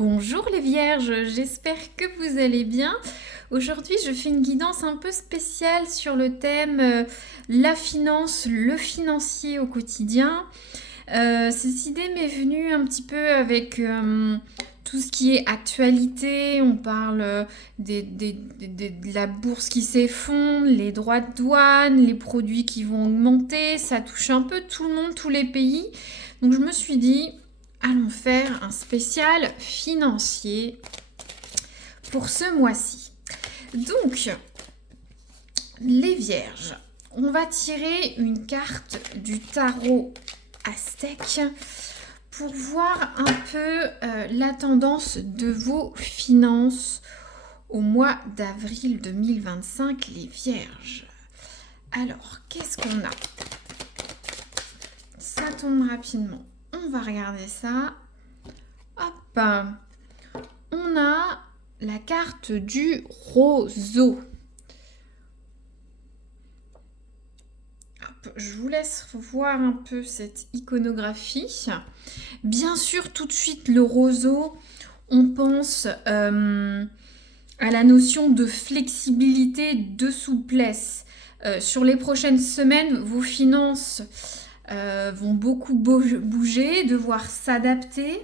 Bonjour les vierges, j'espère que vous allez bien. Aujourd'hui, je fais une guidance un peu spéciale sur le thème la finance, le financier au quotidien. Cette idée m'est venue un petit peu avec tout ce qui est actualité. On parle de la bourse qui s'effondre, les droits de douane, les produits qui vont augmenter. Ça touche un peu tout le monde, tous les pays. Donc je me suis dit, allons faire un spécial financier pour ce mois-ci. Donc, les vierges, on va tirer une carte du tarot aztèque pour voir un peu la tendance de vos finances au mois d'avril 2025, les vierges. Alors, qu'est-ce qu'on a? Ça tombe rapidement. On va regarder ça. Hop. On a la carte du roseau. Hop, je vous laisse voir un peu cette iconographie. Bien sûr, tout de suite, le roseau, on pense à la notion de flexibilité, de souplesse. Sur les prochaines semaines, vos finances vont beaucoup bouger, devoir s'adapter.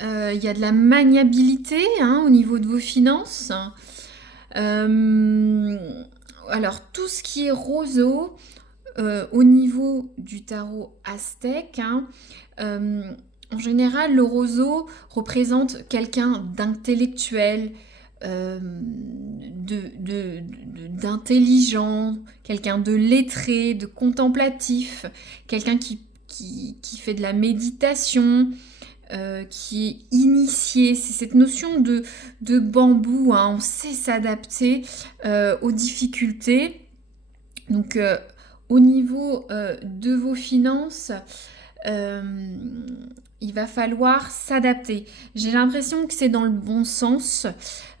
Il y a de la maniabilité au niveau de vos finances. Alors, tout ce qui est roseau, au niveau du tarot aztèque, en général, le roseau représente quelqu'un d'intellectuel, d'intelligent, quelqu'un de lettré, de contemplatif, quelqu'un qui fait de la méditation, qui est initié. C'est cette notion de bambou, on sait s'adapter aux difficultés. Donc, au niveau de vos finances, il va falloir s'adapter. J'ai l'impression que c'est dans le bon sens.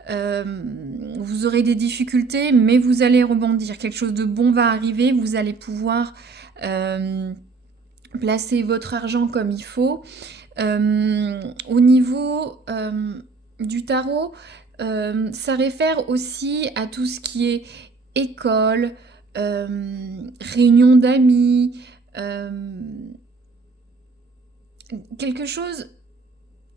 Vous aurez des difficultés, mais vous allez rebondir. Quelque chose de bon va arriver. Vous allez pouvoir placer votre argent comme il faut. Au niveau du tarot, ça réfère aussi à tout ce qui est école, réunion d'amis, quelque chose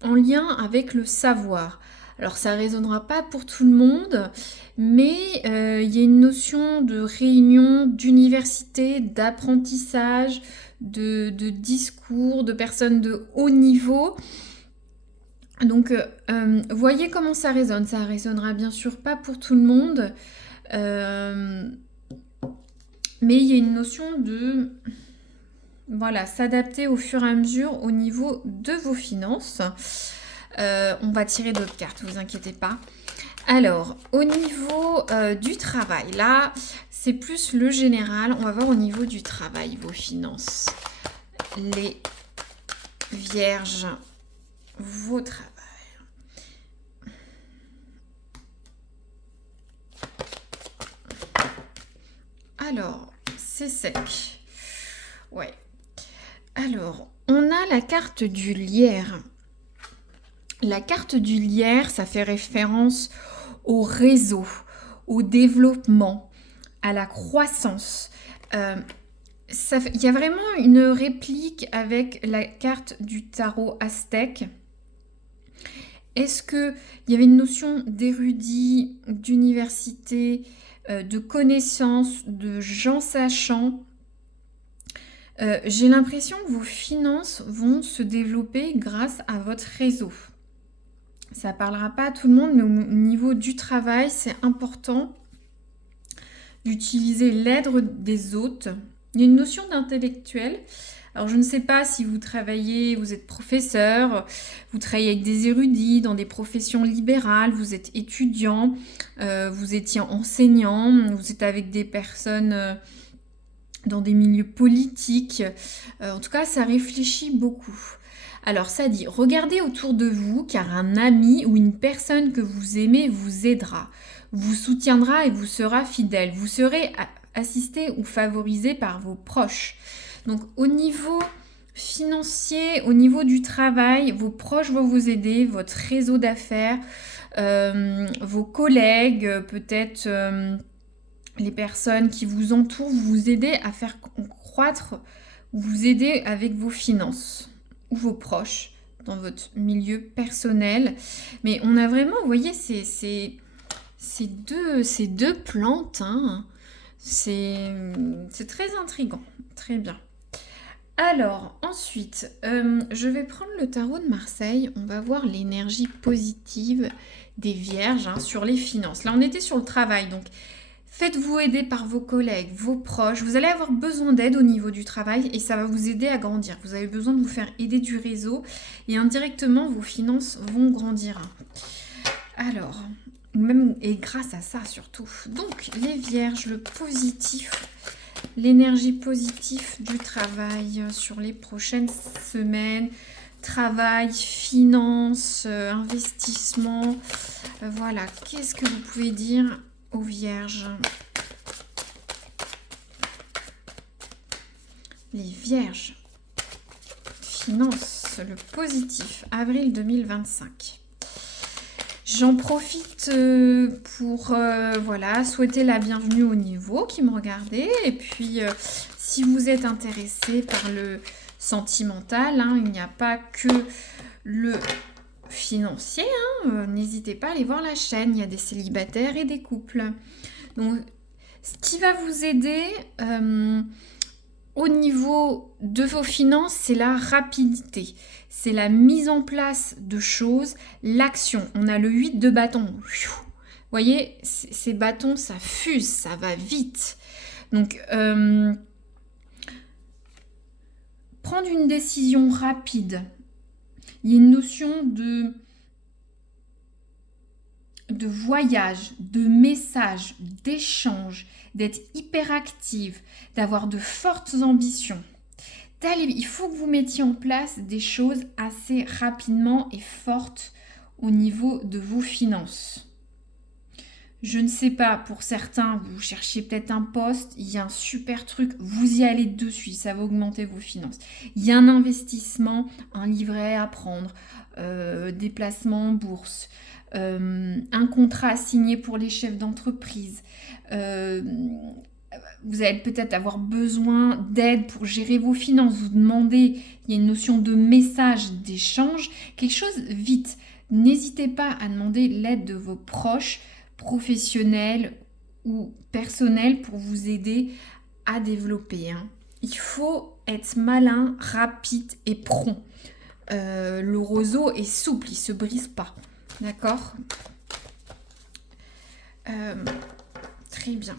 en lien avec le savoir. Alors ça ne résonnera pas pour tout le monde, mais il y a une notion de réunion, d'université, d'apprentissage, de discours, de personnes de haut niveau. Donc voyez comment ça résonne. Ça résonnera bien sûr pas pour tout le monde, mais il y a une notion de s'adapter au fur et à mesure au niveau de vos finances. On va tirer d'autres cartes, ne vous inquiétez pas. Alors, au niveau du travail, là, c'est plus le général. On va voir au niveau du travail, vos finances. Les vierges, vos travails. Alors, c'est sec. Ouais. Alors, on a la carte du lierre. La carte du lierre, ça fait référence au réseau, au développement, à la croissance. Il y a vraiment une réplique avec la carte du tarot aztèque. Est-ce qu'il y avait une notion d'érudit, d'université, de connaissances, de gens sachants? J'ai l'impression que vos finances vont se développer grâce à votre réseau. Ça ne parlera pas à tout le monde, mais au niveau du travail, c'est important d'utiliser l'aide des autres. Il y a une notion d'intellectuel. Alors, je ne sais pas si vous travaillez, vous êtes professeur, vous travaillez avec des érudits dans des professions libérales, vous êtes étudiant, vous étiez enseignant, vous êtes avec des personnes dans des milieux politiques. En tout cas, ça réfléchit beaucoup. Alors, ça dit, regardez autour de vous, car un ami ou une personne que vous aimez vous aidera, vous soutiendra et vous sera fidèle. Vous serez assisté ou favorisé par vos proches. Donc, au niveau financier, au niveau du travail, vos proches vont vous aider, votre réseau d'affaires, vos collègues, peut-être les personnes qui vous entourent, vous aider à faire croître, vous aider avec vos finances ou vos proches dans votre milieu personnel. Mais on a vraiment, vous voyez, ces deux plantes, hein. C'est très intriguant, très bien. Alors, ensuite, je vais prendre le tarot de Marseille. On va voir l'énergie positive des vierges, hein, sur les finances. Là, on était sur le travail, donc faites-vous aider par vos collègues, vos proches. Vous allez avoir besoin d'aide au niveau du travail et ça va vous aider à grandir. Vous avez besoin de vous faire aider du réseau et indirectement, vos finances vont grandir. Alors, même et grâce à ça surtout. Donc, les vierges, le positif, l'énergie positive du travail sur les prochaines semaines. Travail, finances, investissement. Voilà, qu'est-ce que vous pouvez dire aux vierges? Les vierges, finances, le positif, avril 2025. J'en profite pour voilà, souhaiter la bienvenue au niveau qui me regardait. Et puis, si vous êtes intéressé par le sentimental, hein, il n'y a pas que le financier, hein, n'hésitez pas à aller voir la chaîne. Il y a des célibataires et des couples. Donc, ce qui va vous aider au niveau de vos finances, c'est la rapidité. C'est la mise en place de choses, l'action. On a le 8 de bâton. Vous voyez, ces bâtons, ça fuse, ça va vite. Donc, prendre une décision rapide. Il y a une notion de voyage, de message, d'échange, d'être hyperactive, d'avoir de fortes ambitions. Il faut que vous mettiez en place des choses assez rapidement et fortes au niveau de vos finances. Je ne sais pas, pour certains, vous cherchez peut-être un poste, il y a un super truc, vous y allez de suite, ça va augmenter vos finances. Il y a un investissement, un livret à prendre, des placements en bourse, un contrat à signer pour les chefs d'entreprise. Vous allez peut-être avoir besoin d'aide pour gérer vos finances. Vous demandez, il y a une notion de message, d'échange, quelque chose vite. N'hésitez pas à demander l'aide de vos proches, professionnels ou personnels pour vous aider à développer. Hein. Il faut être malin, rapide et prompt. Le roseau est souple, il ne se brise pas. D'accord ? Très bien.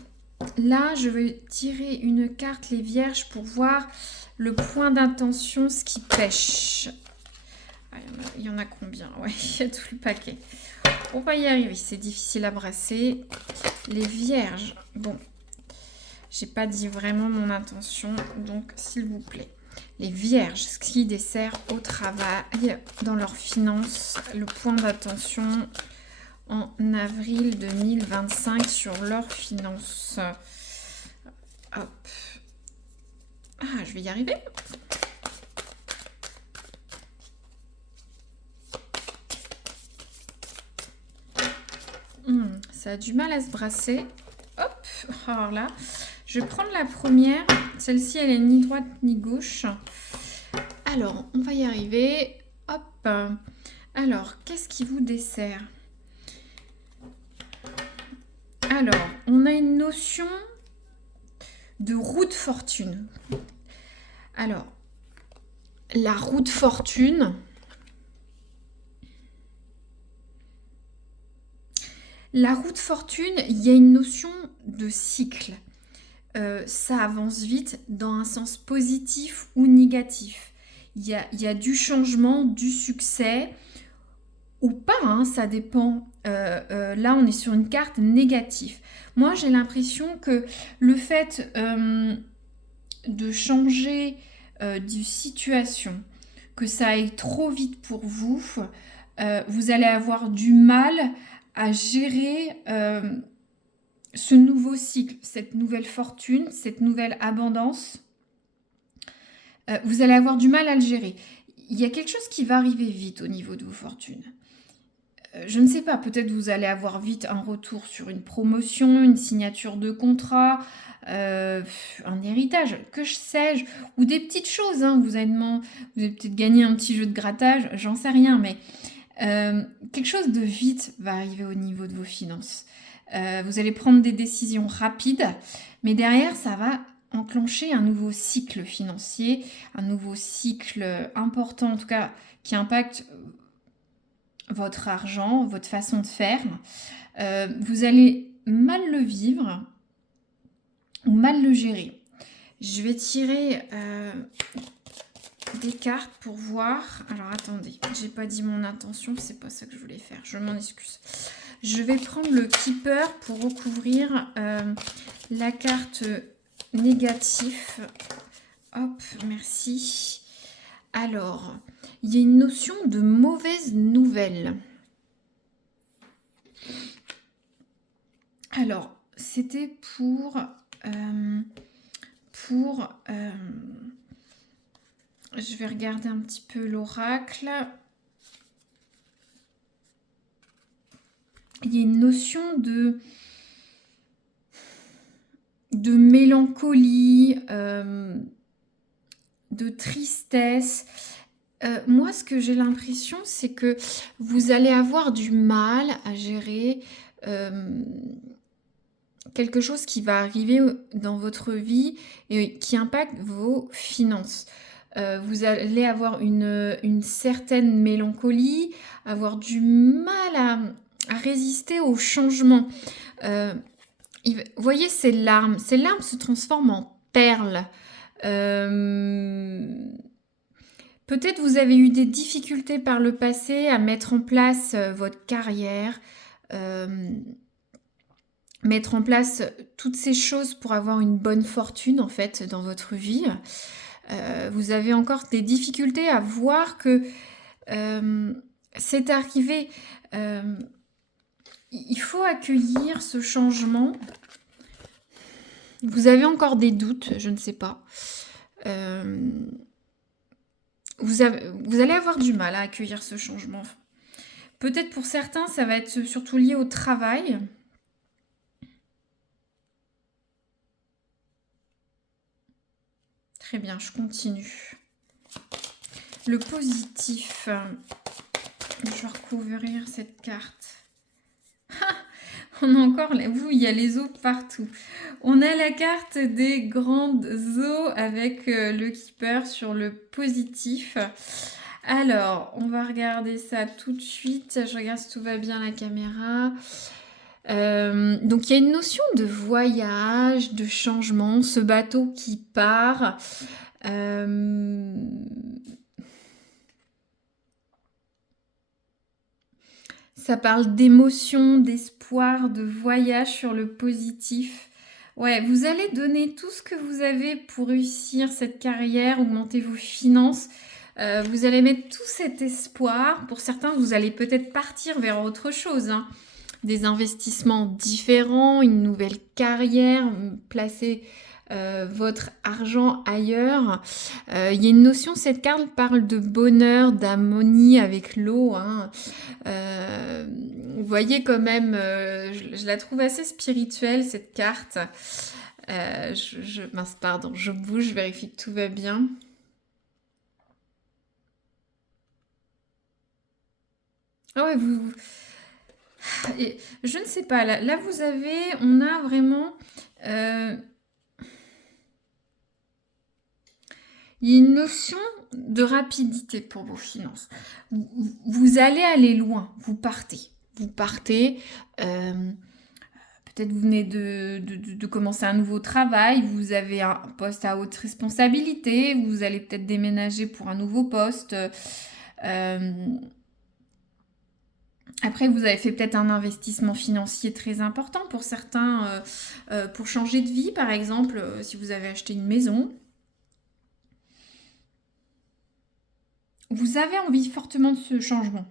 Là, je vais tirer une carte, les vierges, pour voir le point d'intention, ce qui pêche. Ah, il y en a combien? Ouais, il y a tout le paquet. On va y arriver, c'est difficile à brasser. Les vierges, bon, j'ai pas dit vraiment mon intention, donc s'il vous plaît. Les vierges, ce qui dessert au travail, dans leurs finances, le point d'attention en avril 2025 sur leurs finances. Hop. Ah, je vais y arriver. Ça a du mal à se brasser. Hop. Alors là, je vais prendre la première. Celle-ci, elle est ni droite ni gauche. Alors, on va y arriver. Hop. Alors, qu'est-ce qui vous dessert? Alors, on a une notion de roue de fortune. Alors, la roue de fortune, il y a une notion de cycle. Ça avance vite dans un sens positif ou négatif. Il y a du changement, du succès ou pas, hein, ça dépend. Là, on est sur une carte négative. Moi, j'ai l'impression que le fait de changer de situation, que ça aille trop vite pour vous, vous allez avoir du mal à gérer ce nouveau cycle, cette nouvelle fortune, cette nouvelle abondance. vous allez avoir du mal à le gérer. Il y a quelque chose qui va arriver vite au niveau de vos fortunes. Je ne sais pas, peut-être vous allez avoir vite un retour sur une promotion, une signature de contrat, un héritage, que sais-je, ou des petites choses, hein. Vous avez peut-être gagné un petit jeu de grattage, j'en sais rien, mais quelque chose de vite va arriver au niveau de vos finances. Vous allez prendre des décisions rapides, mais derrière, ça va enclencher un nouveau cycle financier, un nouveau cycle important, en tout cas, qui impacte votre argent, votre façon de faire. Vous allez mal le vivre ou mal le gérer. Je vais tirer des cartes pour voir. Alors attendez, j'ai pas dit mon intention, c'est pas ça que je voulais faire, je m'en excuse. Je vais prendre le Keeper pour recouvrir la carte négative. Hop, merci. Alors, il y a une notion de mauvaise nouvelle. Alors, c'était pour je vais regarder un petit peu l'oracle. Il y a une notion de mélancolie, de tristesse. Moi, ce que j'ai l'impression, c'est que vous allez avoir du mal à gérer quelque chose qui va arriver dans votre vie et qui impacte vos finances. Vous allez avoir une certaine mélancolie, avoir du mal à résister au changement. Vous voyez ces larmes se transforment en perles. Peut-être vous avez eu des difficultés par le passé à mettre en place votre carrière, mettre en place toutes ces choses pour avoir une bonne fortune en fait dans votre vie. Vous avez encore des difficultés à voir que c'est arrivé. Il faut accueillir ce changement. Vous avez encore des doutes, je ne sais pas. Vous allez avoir du mal à accueillir ce changement. Peut-être pour certains, ça va être surtout lié au travail. Très bien, je continue. Le positif. Je vais recouvrir cette carte. On a encore, vous, il y a les eaux partout. On a la carte des grandes eaux avec le Keeper sur le positif. Alors, on va regarder ça tout de suite. Je regarde si tout va bien la caméra. Donc, il y a une notion de voyage, de changement. Ce bateau qui part. Ça parle d'émotion, d'espoir, de voyage sur le positif. Ouais, vous allez donner tout ce que vous avez pour réussir cette carrière, augmenter vos finances. Vous allez mettre tout cet espoir. Pour certains, vous allez peut-être partir vers autre chose, hein. Des investissements différents, une nouvelle carrière, placer votre argent ailleurs. Il y a une notion, cette carte parle de bonheur, d'harmonie avec l'eau, hein. Vous voyez quand même, je la trouve assez spirituelle cette carte. Mince, pardon, je bouge, je vérifie que tout va bien. Ah ouais, je ne sais pas, là vous avez, on a vraiment... il y a une notion de rapidité pour vos finances. Vous allez aller loin, vous partez. Peut-être vous venez de commencer un nouveau travail, vous avez un poste à haute responsabilité, vous allez peut-être déménager pour un nouveau poste. Après, vous avez fait peut-être un investissement financier très important pour certains, pour changer de vie, par exemple, si vous avez acheté une maison. Vous avez envie fortement de ce changement.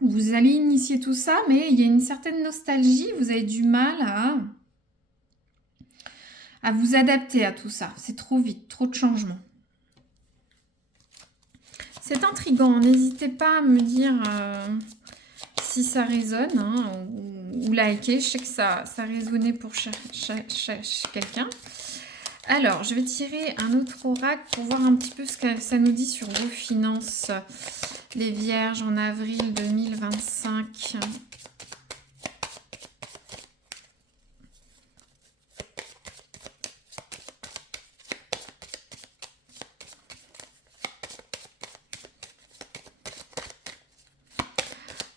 Vous allez initier tout ça, mais il y a une certaine nostalgie, vous avez du mal à vous adapter à tout ça. C'est trop vite, trop de changements. C'est intriguant, n'hésitez pas à me dire si ça résonne hein, ou liker. Je sais que ça résonnait pour quelqu'un. Alors, je vais tirer un autre oracle pour voir un petit peu ce que ça nous dit sur vos finances, les Vierges, en avril 2025.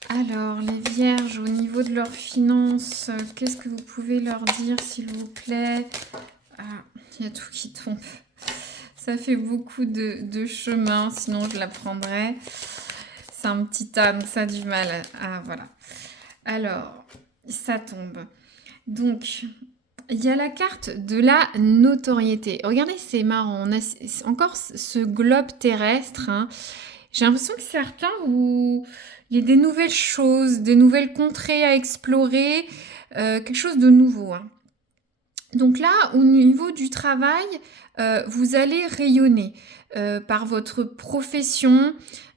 Alors, les Vierges, au niveau de leurs finances, qu'est-ce que vous pouvez leur dire, s'il vous plaît? Ah, il y a tout qui tombe. Ça fait beaucoup de chemin, sinon je la prendrais. C'est un petit tas, donc ça a du mal. Ah, voilà. Alors, ça tombe. Donc, il y a la carte de la notoriété. Regardez, c'est marrant. On a encore ce globe terrestre. Hein. J'ai l'impression que certains, il y a des nouvelles choses, des nouvelles contrées à explorer, quelque chose de nouveau. Hein. Donc là, au niveau du travail, vous allez rayonner par votre profession,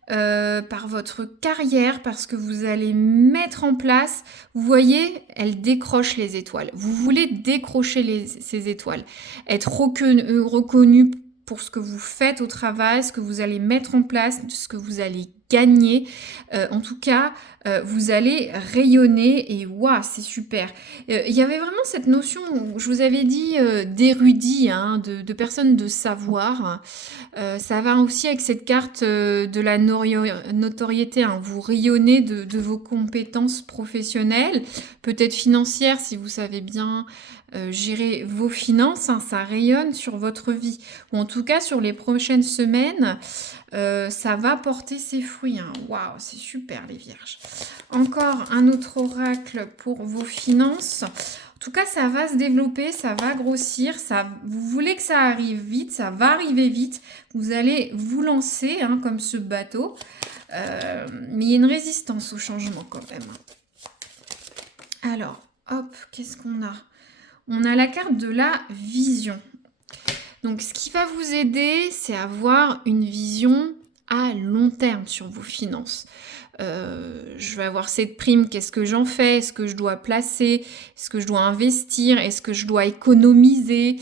par votre carrière, parce que vous allez mettre en place, vous voyez, elle décroche les étoiles. Vous voulez décrocher ces étoiles, être reconnu pour ce que vous faites au travail, ce que vous allez mettre en place, ce que vous allez gagner. En tout cas, vous allez rayonner et waouh, c'est super. Il y avait vraiment cette notion, je vous avais dit, d'érudit, hein, de personnes de savoir. Ça va aussi avec cette carte de la notoriété. Hein. Vous rayonnez de vos compétences professionnelles, peut-être financières si vous savez bien gérer vos finances. Hein, ça rayonne sur votre vie. Ou en tout cas, sur les prochaines semaines, ça va porter ses fruits. Hein. Waouh, c'est super les Vierges. Encore un autre oracle pour vos finances. En tout cas, ça va se développer, ça va grossir. Vous voulez que ça arrive vite, ça va arriver vite. Vous allez vous lancer hein, comme ce bateau. Mais il y a une résistance au changement quand même. Alors, hop, qu'est-ce qu'on a? On a la carte de la vision. Donc, ce qui va vous aider, c'est avoir une vision à long terme sur vos finances. Je vais avoir cette prime, qu'est-ce que j'en fais? Est-ce que je dois placer? Est-ce que je dois investir? Est-ce que je dois économiser?